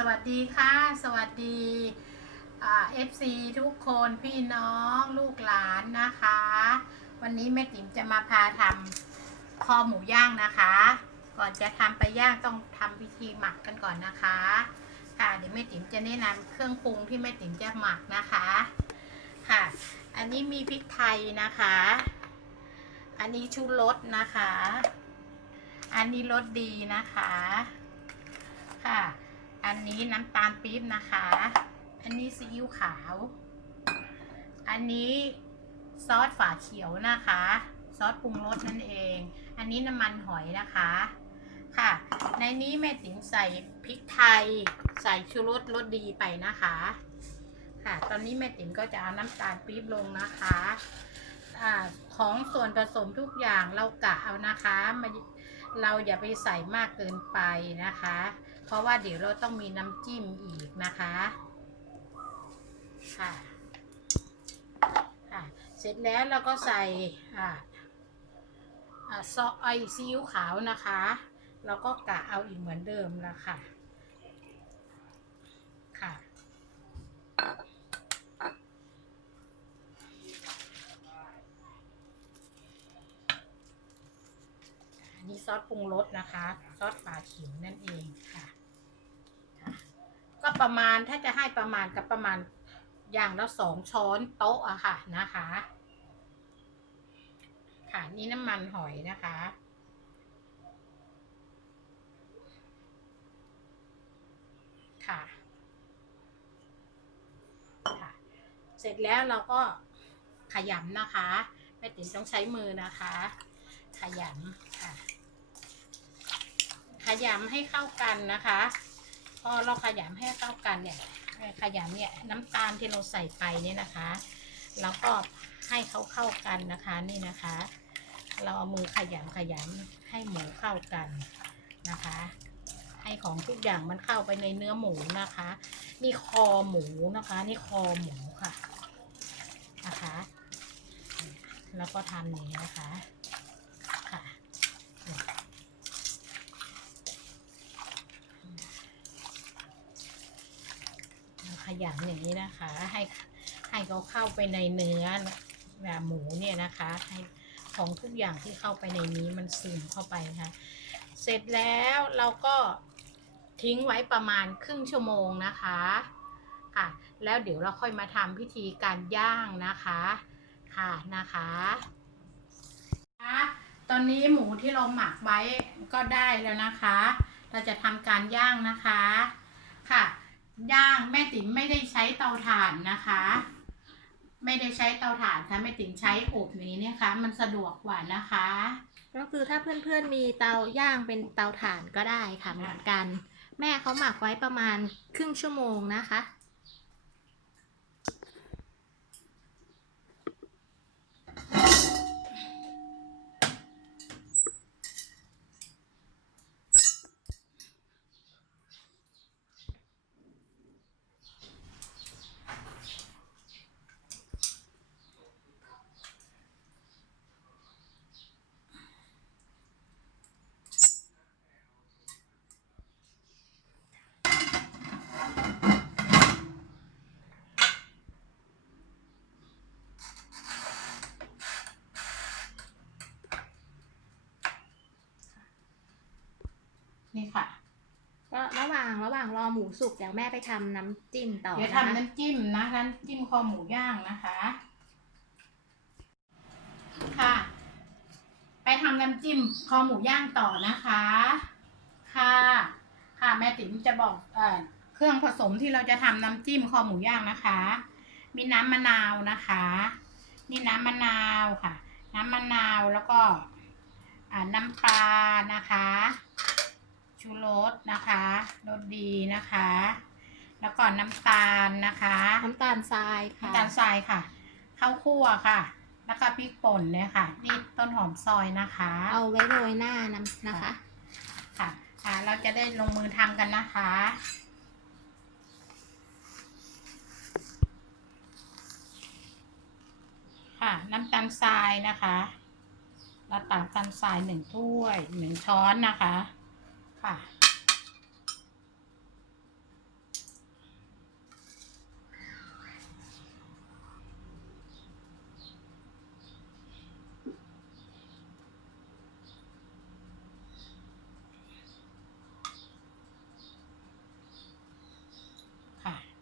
สวัสดีค่ะ สวัสดีเอ่า FC ทุกคนพี่น้องลูกหลานนะคะ วันนี้แม่ติ๋มจะมาพาทำคอหมูย่างนะคะ ก่อนจะทำไปย่างต้องทำพิธีหมักกันก่อนนะคะ ค่ะเดี๋ยวแม่ติ๋มจะแนะนำเครื่องปรุงที่แม่ติ๋มจะหมักนะคะ ค่ะ อันนี้มีพริกไทยนะคะ อันนี้ชูรสนะคะ อันนี้รสดีนะคะ ค่ะ อันนี้น้ำตาลปี๊บนะคะ อันนี้ซีอิ๊วขาว อันนี้ซอสฝาเขียวนะคะ ซอสปรุงรสนั่นเอง อันนี้น้ำมันหอยนะคะ ค่ะ ในนี้แม่ติ๋มใส่พริกไทย ใส่ชูรสรสดีไปนะคะ ค่ะ ตอนนี้แม่ติ๋มก็จะเอาน้ำตาลปี๊บลงนะคะอของส่วนผสมทุกอย่างเรากะเอานะคะ เราอย่าไปใส่มากเกินไปนะคะ เพราะว่าเดี๋ยวเราต้องมีน้ำจิ้มอีกนะคะ ค่ะ ค่ะ เสร็จแล้วเราก็ใส่อ่าอ่าซอสไอซีอิ๊วขาวนะคะ แล้วก็กะเอาอีกเหมือนเดิมละค่ะ ซอสปรุงรสนะคะ ซอสฝาเขียวนั่นเองค่ะค่ะ ก็ประมาณถ้าจะให้ประมาณกับประมาณอย่างละสองช้อนโต๊ะอะค่ะนะคะ ค่ะนี่น้ำมันหอยนะคะค่ะ ค่ะ เสร็จแล้วเราก็ขยำนะคะ แม่ติ๋มต้องใช้มือนะคะ ขยำค่ะ ขยำให้เข้ากันนะคะ พอเราขยำให้เข้ากันเนี่ยขยำเนี่ยน้ำตาลที่เราใส่ไปเนี่ยนะคะแล้วก็ให้เขาเข้ากันนะคะนี่นะคะ เราเอามือขยำขยำให้หมูเข้ากันนะคะ ให้ของทุกอย่างมันเข้าไปในเนื้อหมูนะคะ นี่คอหมูนะคะ นี่คอหมูค่ะนะคะ แล้วก็ทำอย่างนี้นะคะค่ะเนี่ยขยำ อย่างนี้นะคะ ให้ให้เขาเข้าไปในเนื้อแบบหมูเนี่ยนะคะ ให้ของทุกอย่างที่เข้าไปในนี้มันซึมเข้าไปนะคะเสร็จแล้วเราก็ทิ้งไว้ประมาณครึ่งชั่วโมงนะคะค่ะแล้วเดี๋ยวเราค่อยมาทำพิธีการย่างนะคะค่ะนะคะตอนนี้หมูที่เราหมักไว้ก็ได้แล้วนะคะ เราจะทำการย่างนะคะค่ะ ย่างแม่ติ๋มไม่ได้ใช้เตาถ่านนะคะ ไม่ได้ใช้เตาถ่านค่ะแม่ติ๋มใช้อบนี้เนี่ยค่ะมันสะดวกกว่านะคะ ก็คือถ้าเพื่อนๆมีเตาย่างเป็นเตาถ่านก็ได้ค่ะเหมือนกัน แม่เขาหมักไว้ประมาณครึ่งชั่วโมงนะคะ นี่ค่ะ ก็ระหว่างระหว่างรอหมูสุกเดี๋ยวแม่ไปทำน้ำจิ้มต่อเดี๋ยวนะคะทำน้ำจิ้มนะคะน้ำจิ้มคอหมูย่างนะคะ ค่ะ ไปทำน้ำจิ้มคอหมูย่างต่อนะคะ ค่ะ ค่ะแม่ติ๋มจะบอกเอ่อเครื่องผสมที่เราจะทำน้ำจิ้มคอหมูย่างนะคะ มีน้ำมะนาวนะคะ นี่น้ำมะนาวค่ะ น้ำมะนาวแล้วก็อ่าน้ำปลานะคะ ชูรสนะคะรสดีนะคะ แล้วก็น้ำตาลนะคะน้ำตาลทรายค่ะน้ำตาลทรายค่ะข้าวคั่วค่ะ แล้วก็พริกป่นเนี่ยค่ะ นี่ต้นหอมซอยนะคะ เอาไว้โรยหน้าน้ำนะคะค่ะค่ะ เราจะได้ลงมือทำกันนะคะค่ะน้ำตาลทรายนะคะเราตักน้ำตาลทรายหนึ่งถ้วยหนึ่งช้อนนะคะ ค่ะ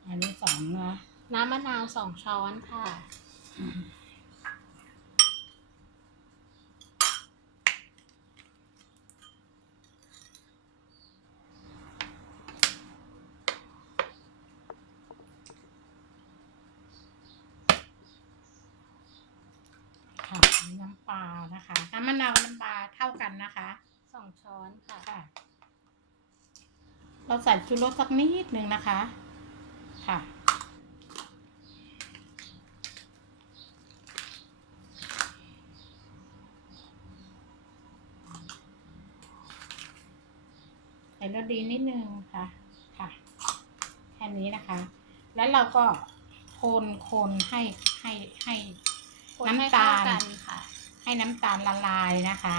อันนี้สองนะน้ำมะนาวสองช้อนค่ะ นะคะ น้ำมะนาวน้ำปลาเท่ากันนะคะสองช้อนค่ะ ค่ะ เราใส่ชูรสสักนิดนึงนะคะ ค่ะ ใส่รสดีนิดนึงค่ะ ค่ะ แค่นี้นะคะ แล้วเราก็คนคนให้ให้ให้คนให้น้ำเข้าตาลกันค่ะ ให้น้ำตาลละลายนะคะ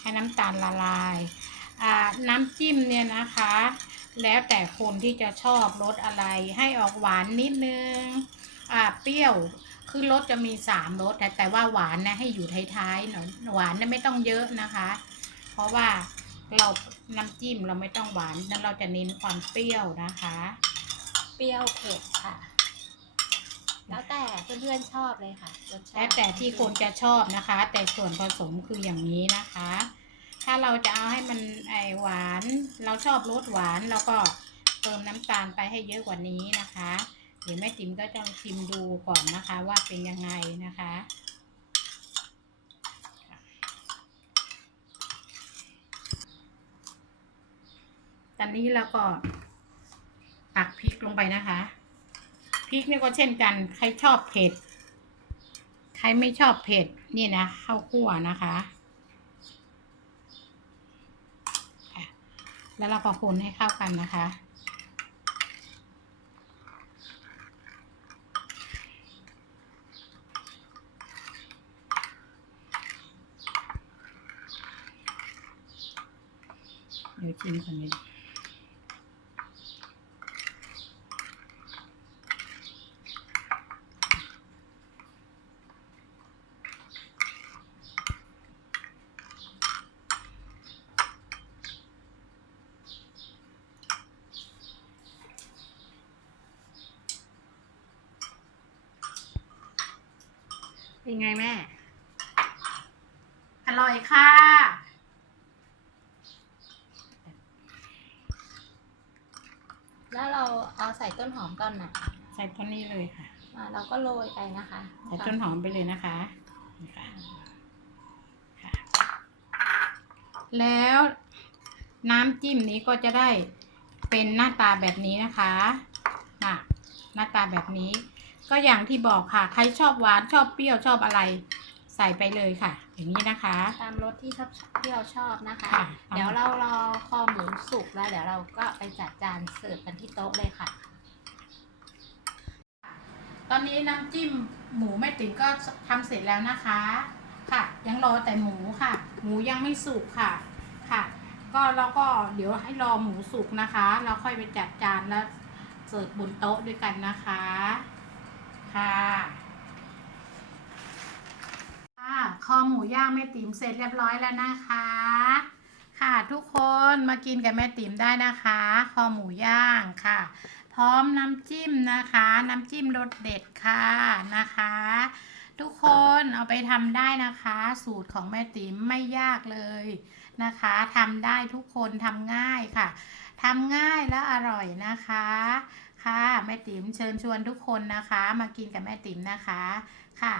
ให้น้ำตาลละลายน้ำจิ้มเนี่ยนะคะ แล้วแต่คนที่จะชอบรสอะไรให้ออกหวานนิดนึงเปรี้ยวคือรสจะมีสามรสแต่แต่ว่าหวานนะให้อยู่ท้ายๆหน่อยหวานเนี่ยไม่ต้องเยอะนะคะ เพราะว่าเราน้ำจิ้มเราไม่ต้องหวานนั้นเราจะเน้นความเปรี้ยวนะคะ เปรี้ยวเผ็ดค่ะ แล้วแต่เพื่อนๆชอบเลยค่ะรสชาติแล้วแต่ที่คนจะชอบนะคะ แต่ส่วนผสมคืออย่างนี้นะคะ ถ้าเราจะเอาให้มันไอหวาน เราชอบรสหวานเราก็เติมน้ำตาลไปให้เยอะกว่านี้นะคะเดี๋ยวแม่ติ๋มก็จะชิมดูก่อนนะคะว่าเป็นยังไงนะคะตอนนี้เราก็ตักพริกลงไปนะคะ ริกนี่ก็เช่นกัน ใครชอบเผ็ด ใครไม่ชอบเผ็ด นี่นะข้าวคั่วนะคะแล้วเราก็คนให้เข้ากันนะคะ เดี๋ยวชิมก่อนเลย เป็นไงแม่ อร่อยค่ะ แล้วเราเอาใส่ต้นหอมตอนไหนใส่ต้นนี้เลยค่ะ อ่าเราก็โรยไปนะคะใส่ต้นหอมไปเลยนะคะนี่ค่ะค่ะ แล้วน้ำจิ้มนี้ก็จะได้เป็นหน้าตาแบบนี้นะคะน่ะหน้าตาแบบนี้ ก็อย่างที่บอกค่ะ ใครชอบหวานชอบเปรี้ยวชอบอะไร ใส่ไปเลยค่ะ อย่างนี้นะคะ ตามรสที่ชอบที่เราชอบนะคะ ค่ะ เดี๋ยวเรารอคอหมูสุกแล้ว เดี๋ยวเราก็ไปจัดจานเสิร์ฟกันที่โต๊ะเลยค่ะ ตอนนี้น้ำจิ้มหมูแม่ติ๋มก็ทำเสร็จแล้วนะคะ ค่ะ ยังรอแต่หมูค่ะ หมูยังไม่สุกค่ะ ค่ะ ก็เราก็เดี๋ยวให้รอหมูสุกนะคะ เราค่อยไปจัดจานแล้วเสิร์ฟบนโต๊ะด้วยกันนะคะ ค่ะค่ะคอหมูย่างแม่ติ๋มเสร็จเรียบร้อยแล้วนะคะ ค่ะทุกคนมากินกับแม่ติ๋มได้นะคะ คอหมูย่างค่ะ พร้อมน้ำจิ้มนะคะ น้ำจิ้มรสเด็ดค่ะนะคะ ทุกคนเอาไปทำได้นะคะ สูตรของแม่ติ๋มไม่ยากเลยนะคะทำได้ทุกคนทำง่ายค่ะทำง่ายและอร่อยนะคะ ค่ะแม่ติ๋มเชิญชวนทุกคนนะคะ มากินกับแม่ติ๋มนะคะค่ะ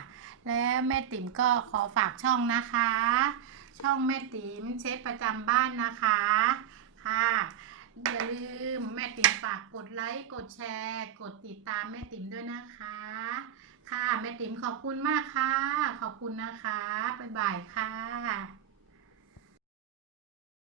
แล้วแม่ติ๋มก็ขอฝากช่องนะคะ ช่องแม่ติ๋มเชฟประจำบ้านนะคะค่ะอย่าลืมแม่ติ๋มฝากกดไลค์กดแชร์ กดติดตามแม่ติ๋มด้วยนะคะ ค่ะแม่ติ๋มขอบคุณมากค่ะ ขอบคุณนะคะบ๊ายบายค่ะ